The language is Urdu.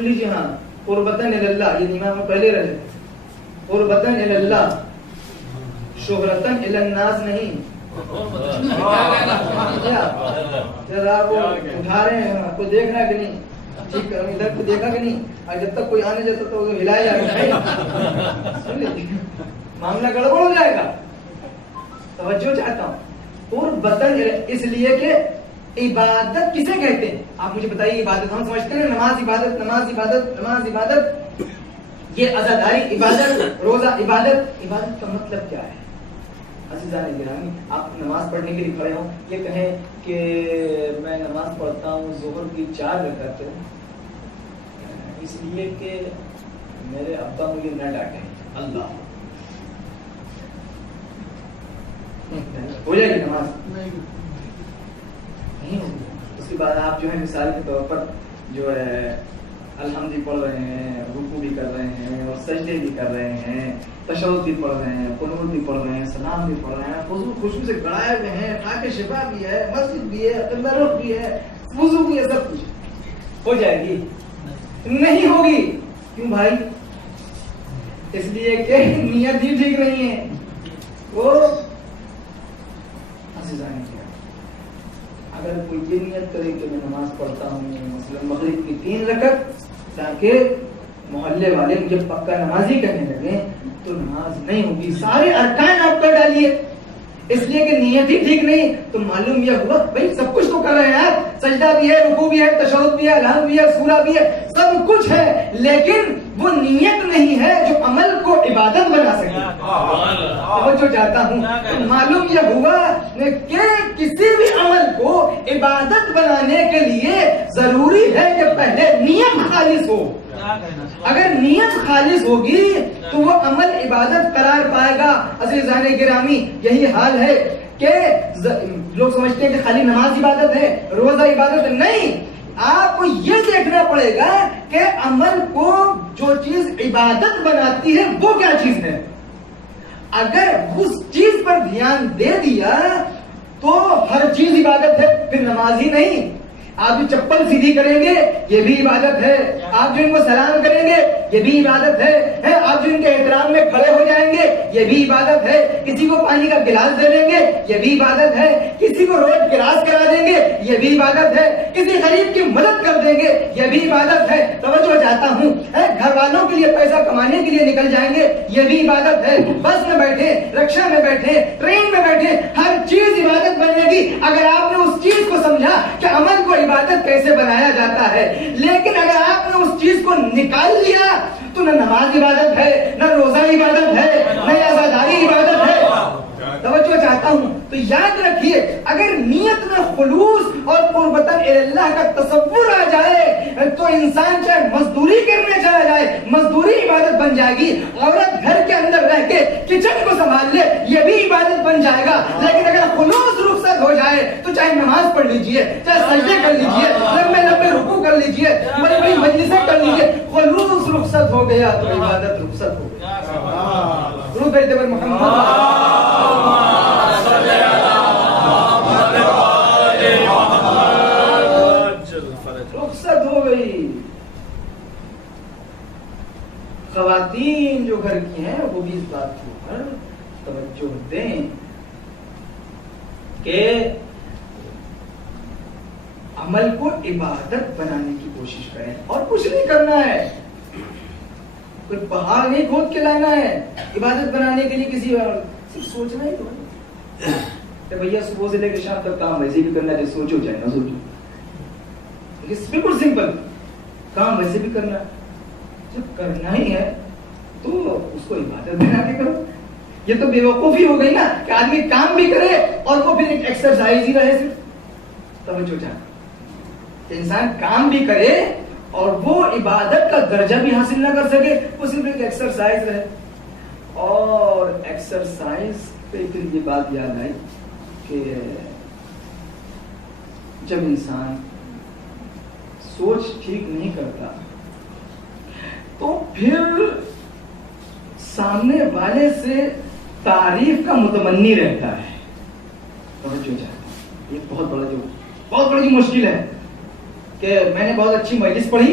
سن لیجیے. ہاں قربتن اللہ، یہ امام پہلے رہے. قربتن اللہ، شہرتن الناس نہیں. آپ اٹھا رہے ہیں، آپ کو دیکھ رہا ہے کہ نہیں؟ ٹھیک ادھر کو دیکھا کہ نہیں؟ اور جب تک کوئی آنے جاتا تو ہلایا جائے گا، معاملہ گڑبڑ ہو جائے گا. توجہ چاہتا ہوں. قربتن، اس لیے کہ عبادت کسے کہتے ہیں؟ آپ مجھے بتائیے. عبادت ہم سمجھتے ہیں نماز عبادت، نماز عبادت، نماز عبادت، یہ عزاداری عبادت، روزہ عبادت. عبادت کا مطلب کیا ہے؟ عزیزان گرامی، آپ نماز پڑھنے کے لیے کھڑے ہوں، یہ کہیں کہ میں نماز پڑھتا ہوں ظہر کی 4 رکعت اس لیے کہ میرے ابا مجھے نہ ڈانٹیں. اللہ ہو جائے گی نماز؟ نہیں ہوگی. اس کے بعد آپ جو ہے مثال کے طور پر جو ہے الحمد پڑھ رہے ہیں، رکوع بھی کر رہے ہیں اور سجدے بھی کر رہے ہیں، تشہد بھی پڑھ رہے ہیں، قنوت بھی پڑھ رہے ہیں، سلام بھی پڑھ رہے ہیں، خوشبو سے گڑائے ہوئے ہیں، خاک شفا بھی ہے، مسجد بھی ہے، قبلہ رخ بھی ہے، وضو بھی ہے، سب کچھ. ہو جائے گی؟ نہیں ہوگی. کیوں بھائی؟ اس لیے کہ نیت ہی ٹھیک نہیں ہے. وہ اگر کوئی یہ نیت کرے کہ میں نماز پڑھتا ہوں مثلا مغرب کی 3 رکعت تاکہ محلے والے مجھے پکا نمازی کہنے لگے، تو نماز نہیں ہوگی. سارے ارکان آپ کر ڈالیے، اس لیے کہ نیت ہی ٹھیک نہیں. تو معلوم یہ ہوا بھائی سب کچھ تو کر رہے ہیں آپ، سجدہ بھی ہے، رکوع بھی ہے، تشہد بھی ہے، الحمد بھی ہے، سورہ بھی ہے، سب کچھ ہے، لیکن وہ نیت نہیں ہے جو عمل کو عبادت بنا سکے. توجہ چاہتا ہوں. معلوم یہ ہوا کہ کسی بھی عمل کو عبادت بنانے کے لیے ضروری ہے کہ پہلے نیت خالص ہو. اگر نیت خالص ہوگی تو وہ عمل عبادت قرار پائے گا. عزیزان گرامی، یہی حال ہے کہ لوگ سمجھتے ہیں کہ خالی نماز عبادت ہے، روزہ عبادت ہے. نہیں، آپ کو یہ دیکھنا پڑے گا کہ عمل کو جو چیز عبادت بناتی ہے وہ کیا چیز ہے. اگر اس چیز پر دھیان دے دیا تو ہر چیز عبادت ہے، پھر نماز ہی نہیں. آپ جو چپل سیدھی کریں گے یہ بھی عبادت ہے، آپ جو ان کو سلام کریں گے یہ بھی عبادت ہے، آپ جو ان کے احترام میں کھڑے ہو جائیں گے یہ بھی عبادت ہے، کسی کو پانی کا گلاس دے دیں گے یہ بھی عبادت ہے، کسی کو روڈ کراس کرا دیں گے یہ بھی عبادت ہے، کسی غریب کی مدد کر دیں گے یہ بھی عبادت ہے. توجہ چاہتا ہوں. گھر والوں کے لیے پیسہ کمانے کے لیے نکل جائیں گے یہ بھی عبادت ہے. بس میں بیٹھے، رکشا میں بیٹھے، ٹرین میں بیٹھے، ہر چیز عبادت بنے گی اگر آپ نے اس چیز کو سمجھا کہ عمل کو عبادت کیسے بنایا جاتا ہے. لیکن اگر آپ نے اس چیز کو نکال لیا تو نہ نماز عبادت ہے، نہ روزہ عبادت ہے، نہ عزاداری عبادت ہے. توجہ چاہتا ہوں. تو یاد رکھیے اگر نیت میں خلوص اور قربتن اللہ کا تصور آ جائے تو انسان چاہے مزدوری کرنے چلا جائے، مزدوری عبادت بن جائے گی. عورت گھر کے اندر رہ کے کچن کو سنبھال لے یہ بھی عبادت بن جائے گا. لیکن اگر خلوص رخصت ہو جائے تو چاہے نماز پڑھ لیجئے، چاہے سجدے کر لیجئے، لمبے لمبے رکوع کر لیجئے، بڑی بڑی مجلسیں کر لیجئے، خلوص رخصت ہو گیا تو عبادت رخصت ہو گیا. درود بھیجتے پر محمد رخصت ہو گئی. خواتین جو گھر کی ہیں وہ بھی اس بات کے اوپر توجہ دیں کہ عمل کو عبادت بنانے کی کوشش کریں. اور کچھ نہیں کرنا ہے، کوئی پہاڑ نہیں کھود کے لانا ہے عبادت بنانے کے لیے. کسی اور صرف سوچنا ہی تو کہ بھیا صبح سے لے کے شام تک کام ویسے بھی کرنا ہے، سوچو چاہے نہ سوچو. بالکل سمپل کام ویسے بھی کرنا. جب کرنا ہی ہے تو اس کو عبادت بنا کے کرو. یہ تو بے وقوفی ہو گئی نا کہ آدمی کام بھی کرے اور وہ پھر ایک ایکسرسائز ہی رہے. صرف توجہ چاہے انسان کام بھی کرے اور وہ عبادت کا درجہ بھی حاصل نہ کر سکے، وہ صرف ایک ایکسرسائز رہے. اور ایکسرسائز پہ پھر یہ بات یاد آئی کہ جب انسان سوچ ٹھیک نہیں کرتا تو پھر سامنے والے سے تعریف کا متمنی رہتا ہے. توجہ چاہتا ہوں. یہ بہت بڑی مشکل ہے کہ میں نے بہت اچھی مجلس پڑھی،